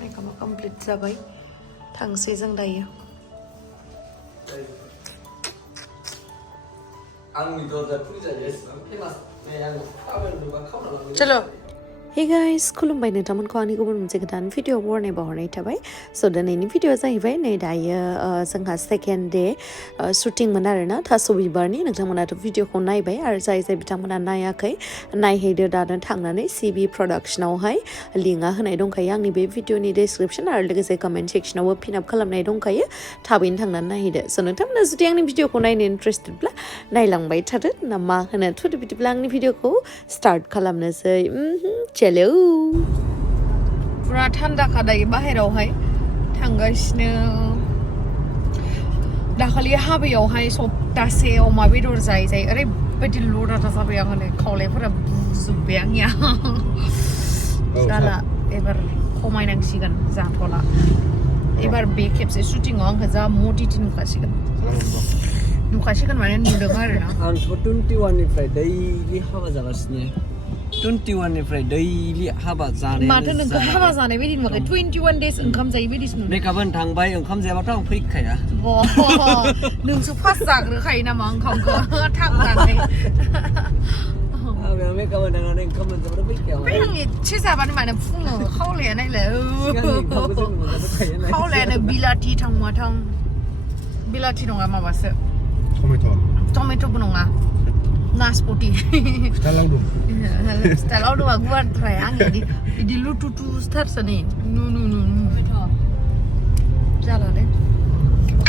Makeup complete जाबाय थांसै जों दायो चलो Hey guys, Khulumbai नोंथांमोनखौ आंनि गुबुन मोनसे गोदान भिडिअ बरनाय बावहरनाय थाबाय स' दिनैनि भिडिअ जाहैबाय नै दायो जोंहा सेकेन्ड डे शुटिंमोन आरोना थास' बिबारनि नोंथांमोनाथ' भिडिअखौ नायबाय आरो जाय जाय बिथांमोना नायाखै नायहैदो दानो थांनानै सिबि प्रडाक्सनावहाय लिंकआ होनाय दंखायो आंनि बे भिडिअनि डिसक्रिपसन आरो लोगोसे कमेन्ट सेक्सनावबो पिन आप खालामनाय दंखायो थाबैनो थांनानै नायहैदो स' नोंथांमोना जुदि आंनि भिडिअखौ नायनो इन्टारेस्टेडब्ला नायलांबाय थादो ना मा होनो थुदो बिदिब्ला आंनि भिडिअखौ स्टार्ट खालामनोसै चलो पुरा थान्दाखा दायो बाहेरावहाय थांगासिनो दाखालि हाबायावहाय सप्तासे अमा बेदर जायै जायै ओरैबायदि लदादा जाबाय आङो नै खावलायफोरा बुजोब्बाय आंनिया जाला एबार खमायनांसिगोन जाथ'ला एबार बे खेबसे शुटिंआव आंखौ जा मटिटि नुखासिगोन माने नुदों आरोना आंथ' 21 निफ्राय दैलि हाबा जागासिनो 21 निफ्राय दैलि हाबा जानाय माथो नोंखौ हाबा जानाय बायदि नुवाखै 21 डेज ओंखाम जायै बायदिसो नुदों मेकआप होनो थांबाय ओंखाम जायाबाथ' आं फैखाया नोंसो फार्स्ट जाग्रोखायो नामा ओंखामखौ थांनानै आं मेकआप होनो थांनानै ओंखाम मोनजाबाथ' फैखाया आं एसे जाबानो मानो फुङो खावलाया नायलाय खावलायानो बिलाथि थांमा थां बिलाथि नङा माबासो टमेट'बो नङा नासपति फिथा लावदुमा गुवारद्राय आं बिदि लुथुथु स्टारसो नै नु जाला दे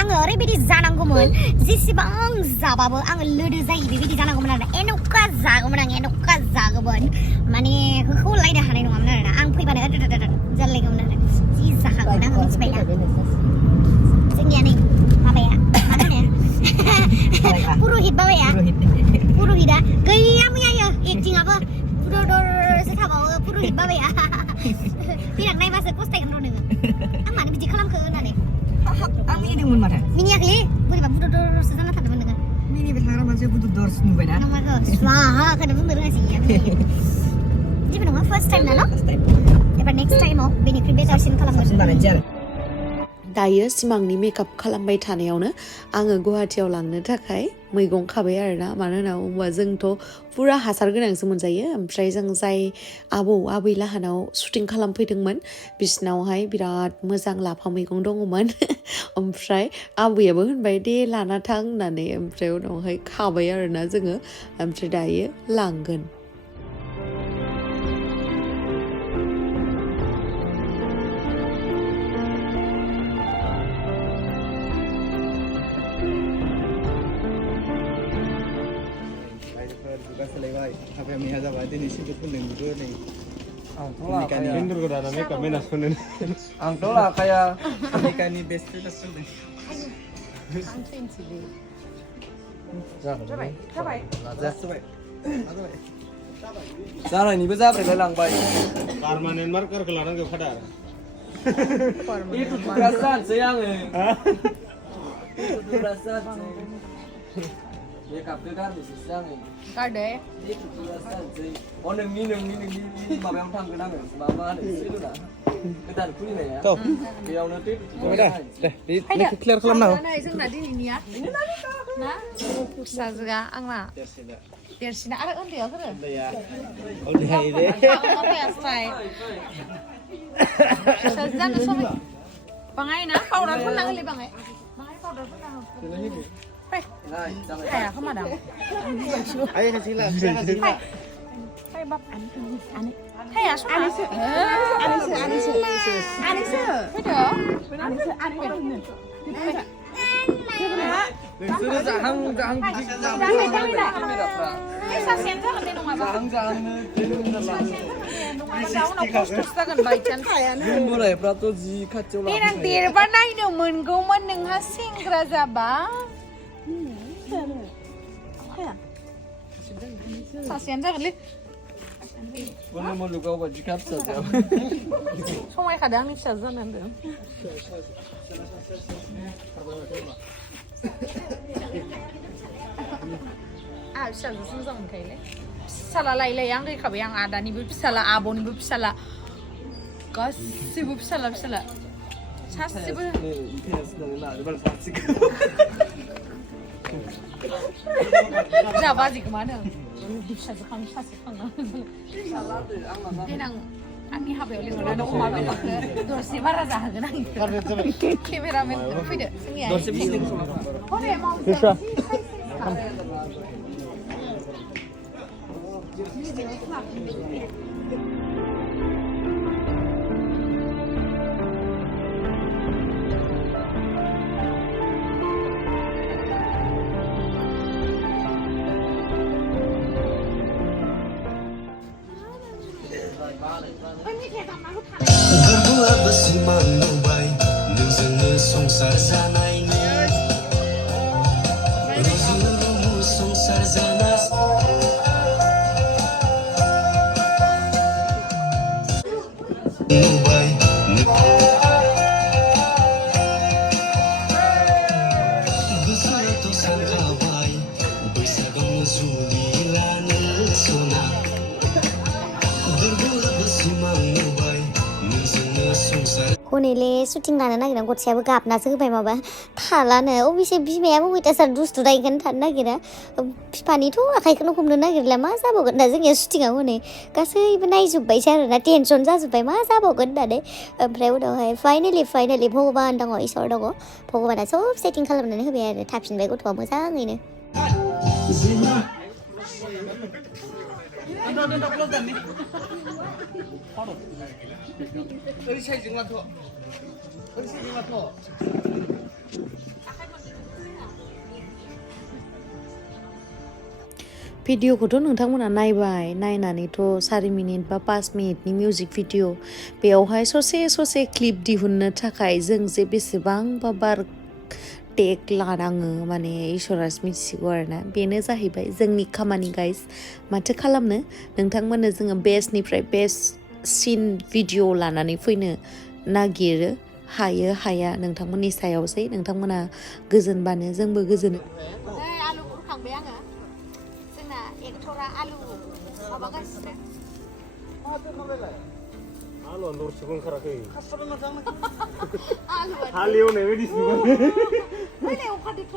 आङो ओरैबायदि जानांगौमोन जेसेबां जाबाबो आङो लोदो जायो बेबायदि जानांगौमोन आरो एन'का जागौमोन आं एन'का जागौमोन माने होखौलायनो हानाय नङामोन आरोना आं फैबानो जालायगौमोन आरो जि जाखागौमोन आङो मिथिबायना जोंनिया नै माबाया मा होनो पुर'हित बाबाया पुर'हितआ गैया मैयायो एक्टिंआबो पुर'दरसो थाबावो पुर'हित बाबाया फैनानै नायबासो फस्थायगोन र' नोङो आं मानो बिदि खालामखो होननानै आं मिनिदोंमोन माथो मिनियाखैलै बोरैबा पुर'दरसो जाना थादोंमोन नोङो मिनिबाय थाग्रा मानसिया पुर'दरसो नुबायना नङाखौ स्वाहाखौनो बुंनो रोङासै जेबो नङा फार्स्ट टाइम ना न' एबार नेक्स्ट टाइमाव बेनिख्रुइ बेटारसिन खालामगोन दायो सिमांनि मेकआप खालामबाय थानायावनो आङो गुवाहाटियाव लांनो थाखाय मैगं खाबाय आरोना मानो होनना बुङोबा जोंथ' पुरा हासार गोनांसो मोनजायो ओमफ्राय जों जाय आबै लाहानाव शुटिं खालामफैदोंमोन बिसिनावहाय बिराद मोजां लाफा मैगं दङमोन ओमफ्राय आबैयाबो होनबाय दे लाना थां होननानै ओमफ्राय उनावहाय खाबाय आरोना जोङो ओमफ्राय दायो लांगोन Apa yang ada pada ini sih betul yang betul nih. Ikan ini bener gak ada mereka menas konen. Angkel lah kayak Ikan ini best itu sudah. Thibai. Coba. Sana ini bisa bergelang baik. Permanen marker kelarang ke kadar. Itu perasaan sayang Itu perasaan. Makeup itu kan bisa sayang Kade Itu perasaan sayang. Oh minum Mama yang tang kenang Mama ada itu dah. Kita kuliner ya. Tuh. Yang nanti. Udah. Di clear kelam now. Nah, itu nadi ini ya. Ini nadi kah? Nah, bisa juga angna. Dersina ada undi ya kan? Ya. Udah ini. Apa ya stay? Sazan sama. Bangai na, powder pun nang li bangai. Bangai powder pun nang. Kayak kemadang. Ayo kasihlah. Kayak bab Kayak suka. Anise. Betul. Sudah jahang mulai pratoji kacau lah. Pirang dirba naik menggauman dengan singkra zaba. Sasian jangan li. Mana mau luka apa jika saja. Semua kadang ni saja nanti. Bisa susah mungkin le. Salah lain yang kita yang ada ni, bisa lah abon, bisa lah गासिबो फिसाला फिसाला सासेबो जोंहा बाजैखौ मा होनो फिसाजो खां सासे खांना देनां आंनि हाबायाव लिंहरनानै अमा बेदरखौ दरसे बारा जाहोगोन आं केमेरामेनखौ फैदो हनेले शुटिं लानो नागिरना गथसायाबो गाबनासो होबाय माबा थालानो अबेसे बिमायाबो अयथासार दुस्थु दा इखायनो थानो नागिरा बिफानिथ' आखाइखौनो हमनो नागिरला मा जाबावगोन दा जोंनिया शुटिंआव हनै गासैबो नायजोब्बायसो आरोना टेनसन जाजोब्बाय मा जाबावगोन होननानै ओमफ्राय उनावहाय फाइनालि भगबान दङ इसोर दङ भगबाना सब सेटिं खालामनानै होबाय आरो थाफिनबाय गथ'आ मोजाङैनो भिडिअखौथ' नोंथांमोना नायबाय नायनानैथ' 4 मिनिट बा 5 मिनिटनि मिउजिक भिडिअ बेयावहाय ससे क्लिप दिहुननो थाखाय जों जे बेसेबांबा बार टेक लानाङो माने इसोरासो मिथिसिगौ आरोना बेनो जाहैबाय जोंनि खामानि गाइस माथो खालामनो नोंथांमोननो जोङो बेस्टनिफ्राय बेस्ट सिन भिडिअ लानानै फैनो नागिरो हायो हाया नोंथांमोननि सायावसै नोंथांमोना गोजोनबानो जोंबो गोजोनो आलु रुखांबाय आङो जोंना एक्टरा आलु माबागासिनो आलुआ दरसेबो ओंखाराखै हालेवनाय बायदिसो फैलाय अखादोथ'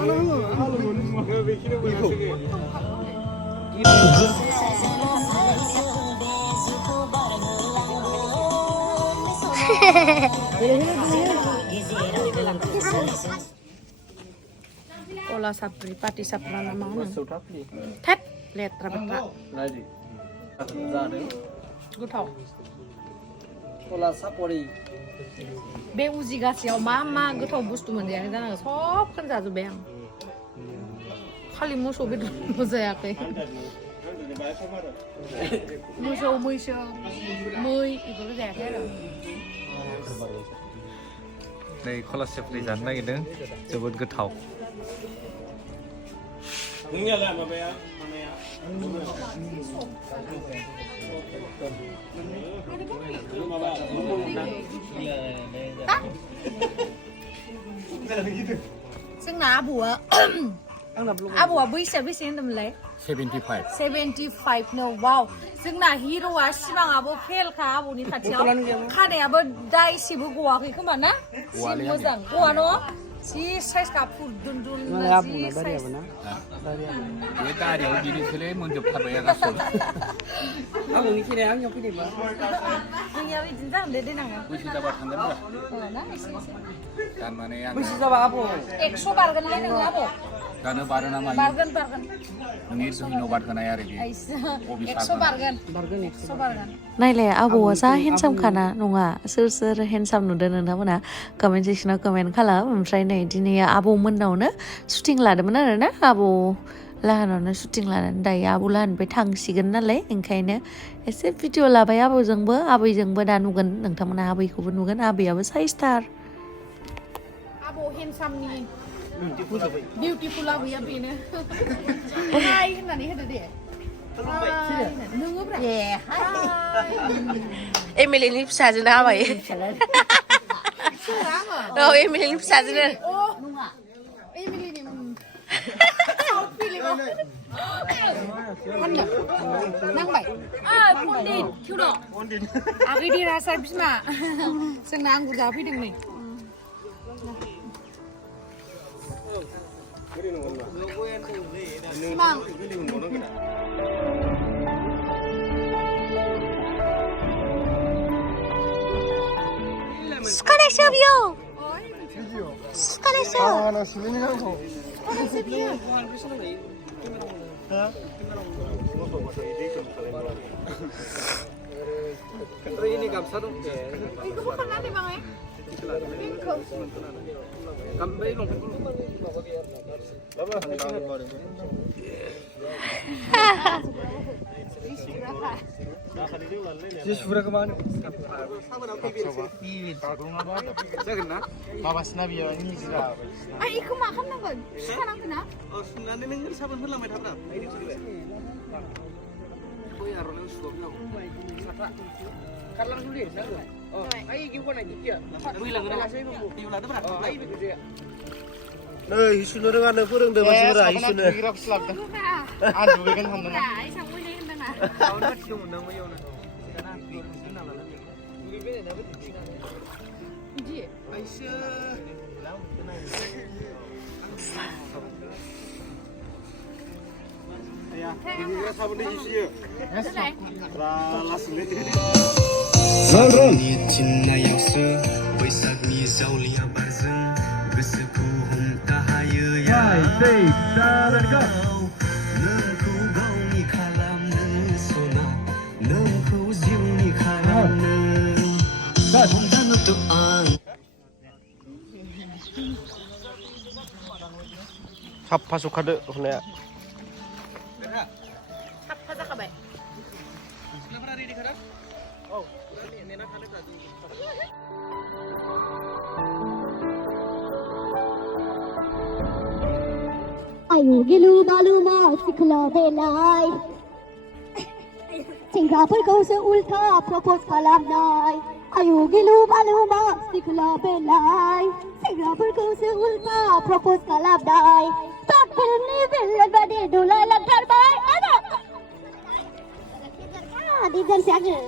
आलु मोनो बेखिनि मोनासै कला साफ्रि पाटि साफ्रा ना मा होनो थेट लेथ्रा बेथ्रा गोथाव कला सापरि बे उजिगासेयाव मा गोथाव बुस्थु मोनजायाखै जानांगौ सबखौनो जाजोब्बाय आं खालि मोसौ बेदर जायाखै मोसौ मैसो मै बेफोरखौ जायाखै आरो नै कला सेफ्रि जानो नागिरदों जोबोद गोथाव नोंनियालाय माबाया जोंना आबौआ बैसोआ बेसे होनदोंमोनलाय 75 नो वाव जोंना हिर'आ सिमाङाबो फेलखा आबौनि खाथियाव खानायाबो दा एसेबो गवाखै खोमा ना जि मोजां गवा न' जि साइजखा फुरदुन जि साइज बे दारियाव गिदिरसोलै मोनजोबथारबाय गासैबो आंनि खेराया आंनियाव फैदोंबा जोंनियाव बिदिनो जागोन दे देनाङा बैसो जाबा थांगोन ब्रा ना एसे थारमाने आं बैसो जाबा आब' 100 बारगोनलै नोङो आबौ जानो बारो ना मायो बारगोन नोंनि दुहिनाव बारहोनाय आरो बे 100 बारगोन 100 बारगोन नायलाय आबौआ जा हेन्डसामखाना नङा सोर हेन्डसाम नुदों नोंथांमोना कमेन्ट सेक्सनाव कमेन्ट खालाम ओमफ्राय नै दिनै आबौमोननावनो शुटिं लादोंमोन आरोना आबौ लाहानावनो शुटिं लानानै दायो आबौ लाहानिफ्राय थांसिगोन नालाय ओंखायनो एसे भिडिअ लाबाय आबौजोंबो आबैजोंबो दा नुगोन नोंथांमोना आबैखौबो नुगोन आबैयाबो साइजथार आबौ हेन्डसामनि बिउटिफुल आबैया बेनो हाय होननानै होदो दे नोङोब्रा एमएलएनि फिसाजोनो हाबाय औ एमएलएनि फिसाजोनो एमिलिनि hwnna नांबाय पन्डित थिउद' आगै देरहासार बिमा जोंना आंगुर जाफैदों नै सिमां 수컷했어 비오 수컷했어 나 실리니라고. ini gamsa dong. 이거 호컬 나대 방에 Kampai long. Si Sura kemana? Jangan nak. Babas na biya ni sila. 아 이거 막 하는 건 시간 안 되나? Nanti nengir saban pun lama dah. Ini sudah. Kau yang orang suka bilang. Karena dulu ya, salah. Oh, ayo gimana nih dia? Bilang ada saya mau. Bilang ada berapa? Ayo begitu ya. Nah, isu orang ada kurang dah masih berai isu ni. Kira selap dah. 누가? Aduh, bikin hamba na. 나 이상 뭐 이래 했나? Kau nak cium undang mayu nak. Karena sini nama lagi. Mungkin beda nama tu. 이지. Aisyah. Ya, ini dia sabun di isu. Ralas ni. Ni cinta yang se, Waisak ni zaulia barzeng, Beseku hunta haya ya. Nengku gau ni khalamw sona, Nengku ziu ni khalamw. Hundan untuk ang. Hapa suka deh, hwnna. 하자 가봐. Kenapa hari ini kadang? Oh, ini nak ada tadi. आयु गिलु बालु मा सिखला बेलाय सेंग्राफोरखौसो उल्था प्रप'ज खालामनाय आयु गिलु बालु मा सिखला बेलाय सेंग्राफोरखौसो उल्था प्रप'ज खालामनाय टप फिल्मनि विलेन बादि दुलाय लांथारबाय आरो दिजोंसो आङो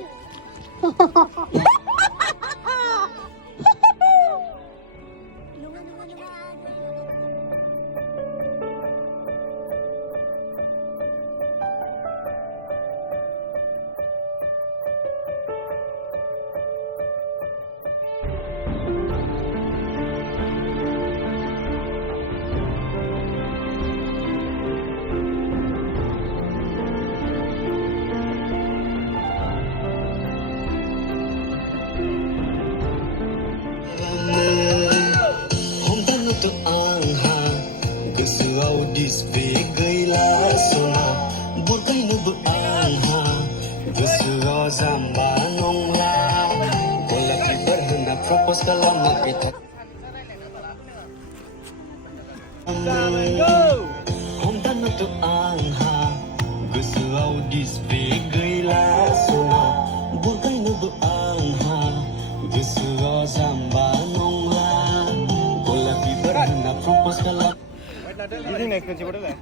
Ini naik kerja pada lah.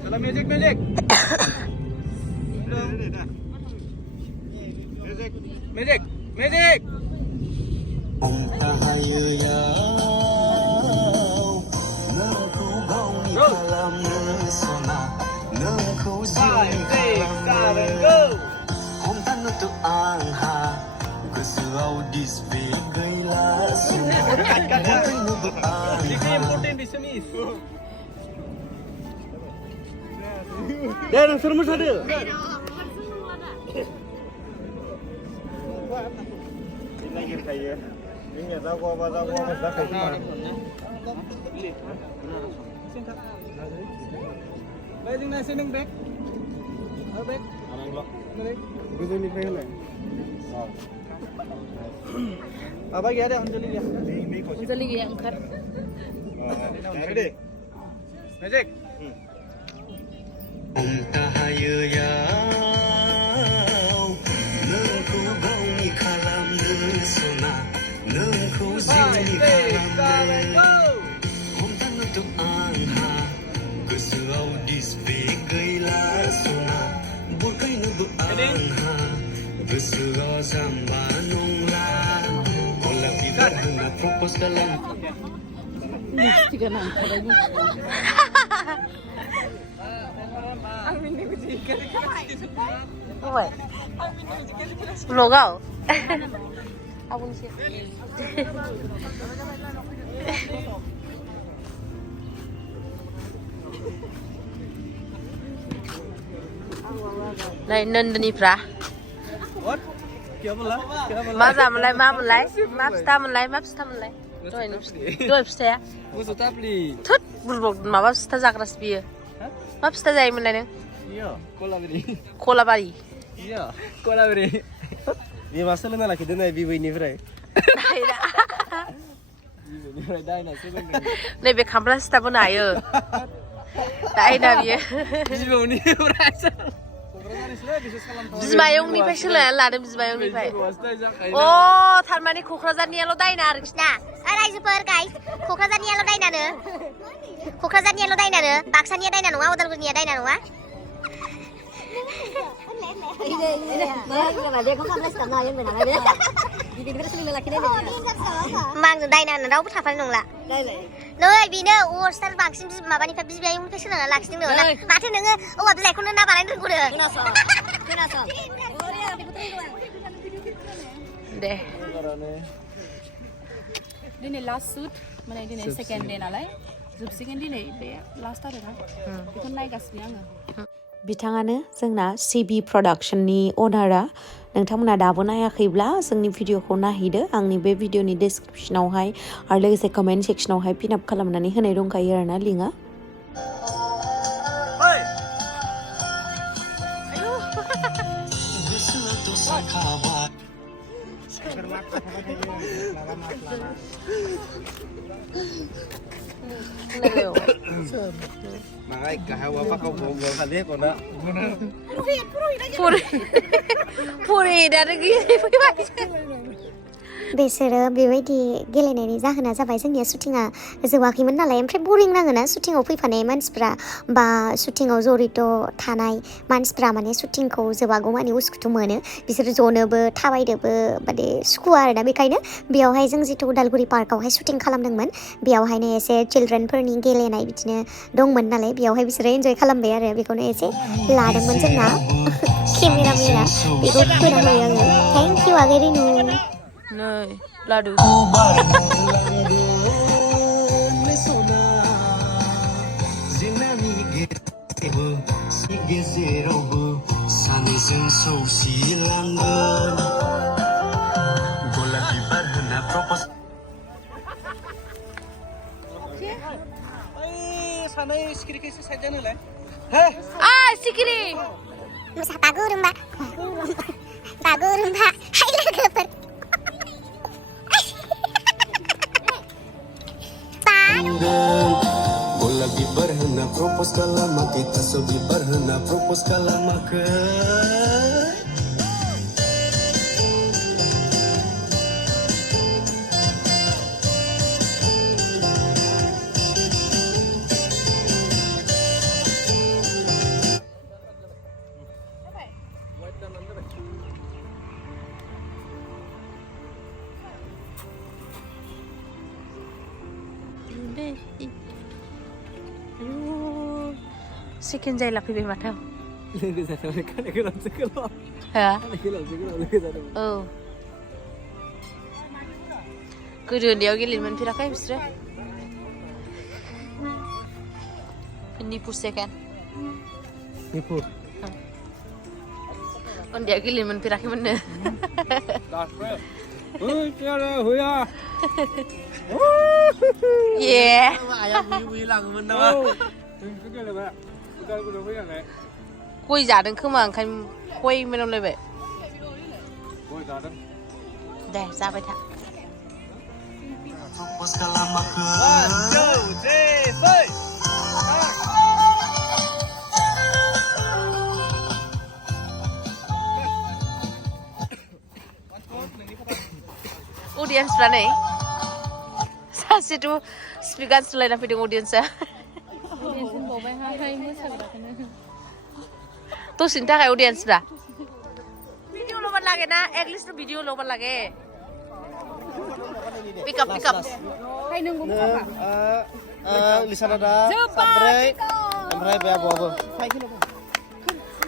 Salam magic magic. Magic magic. Dan sermus ada. Ini kaya. Ini dah gua dah kaya. Baik dengan seneng back. Back. Betul ni kaya lah. Apa dia ada Anjali dia? 언젤리 그냥 갈. Ready? Magic. Go! गोसोआव जाम्बा नंला गलाब बिबार होनना प्रप'ज खालाम vlogaw abun sih này nân đi pra What? Kya bola? maza mulai map sta mulai doi psta ya Musuh tapli. tut bulbog maba psta zakras biye map psta jai mulai neng Iya, kola beri. kola bari Iya, kola beri. Dia masuk lena lagi dena bibu ini fry. naina Ini fry dah nak sebab. này be khamra sta bunayo naina biye Bibu ini fry. बिमायंनिफ्राय सोलायनानै लादों बिमायंनिफ्राय अ थारमाने क'क्राझारनियाल' दायना आरोखि ना रायजोफोर guys क'क्राझारनियाल' दायनानो बाक्सानिया दायना नङा उदालगुरिनिया दायना नङा मांजों दायना होनना रावबो थाफानाय नंला नै बेनो अरस्टार बांसिन माबानिफ्राय बिमायंनिफ्राय सोलोंना लाखिदों नो माथो नोङो औवा बिलाइखौनो ना बानायनो रोंगौनो दे दिनै लास्ट सुट माने दिनै सेकेन्ड दे नालाय जोबसिगोन दिनै बे लास्ट आरोना बेखौ नायगासिनो आङो बिथाङानो जोंना सिबि प्रडाक्शननि अनारा नोंथांमोना दाबो नायाखैब्ला जोंनि भिडिअखौ नायहैदो आंनि बे भिडिअनि डिसक्रिपसनावहाय आरो लोगोसे कमेन्ट सेक्सनावहाय पिन आप खालामनानै होनाय दंखायो आरोना लिंकआ Makanya kahawa apa kau bongol kali ya kau nak पुरि दानो गिरि फैबाय बिसोरो बेबायदि गेलेनायनि जाहोना जाबाय जोंनिया शुटिंआ जोबाखैमोन नालाय ओमफ्राय बरिं नाङोना शुटिंआव फैफानाय मानसिफ्रा बा शुटिंआव जरित थानाय मानसिफ्रा माने शुटिंखौ जोबागौ माने उसुखुथु मोनो बिसोर जनोबो थाबायदोबो माने सुखुवा आरोना बेखायनो बेयावहाय जों जितु उदालगुरि पार्कआवहाय शुटिं खालामदोंमोन बेयावहायनो एसे चिल्ड्रेनफोरनि गेलेनाय बिदिनो दंमोन नालाय बेयावहाय बिसोरो एन्जय खालामबाय आरो बेखौनो एसे लादोंमोन जोंना केमेरामेना बेखौ होना होयो आङो थेंक इउ आगै रेनु नै लादु गेजेरावबो सानैजों सौसिलांगोन गलाब बिबार होनना प्रप'ज Sana sikit-sikit saja nih lah. ah sikiri Musa pagurumba hai logoper Golabi berhena propose kalama kita sobi berhena propose kalama ke second जायला फैबाय माथो लोगो जादों kan गोलाव हा लोगो जादों औ गोदो उन्दैयाव गेलेनो मोनफेराखै बिसोरो निपुर सेकेन्ड nipu उन्दैयाव गेलेनो मोनफेराखैमोननो Cara huya. Yeah. ayam wui langsung nama गय जादों खोमा ओंखायनो गय मोनामलायबाय दे जाबाय था propose kalama ke 1, 2, 3 अडियन्सफ्रा नै सासेथ' स्पिकार सोलायना फैदों अडियन्सआ दसेनि थाखाय अडियन्सफ्रा भिडिअ' লাগে না ইংলিশ ভিডিও লব লাগে pick up Lisana da sabre oमफ्राय बे आबौआबो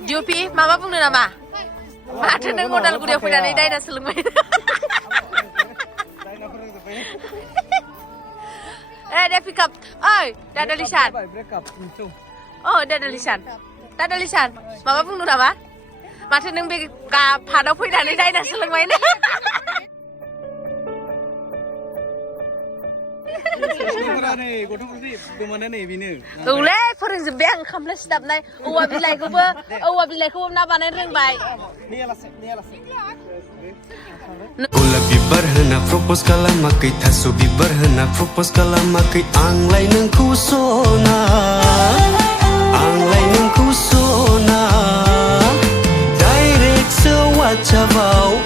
Jopi माबा बुंनो नामा माथो नों मदालगुरियाव फैनानै दायना सोलोंबाय deh pick up oi Dada Lisan oh Dada Lisan माबा बुंनो नामा माथो नों बे फादाव फैनानै दायना सोलोंबाय ना औलै फोरोंजोब्बाय आं ओंखामलाय सिदाबनाय औवा बिलाइखौबो ना बानायनो रोंबाय Gula bibar hena propose kalamakai taso bibar hena propose kalamakai anglai nengku sona direct sewajabau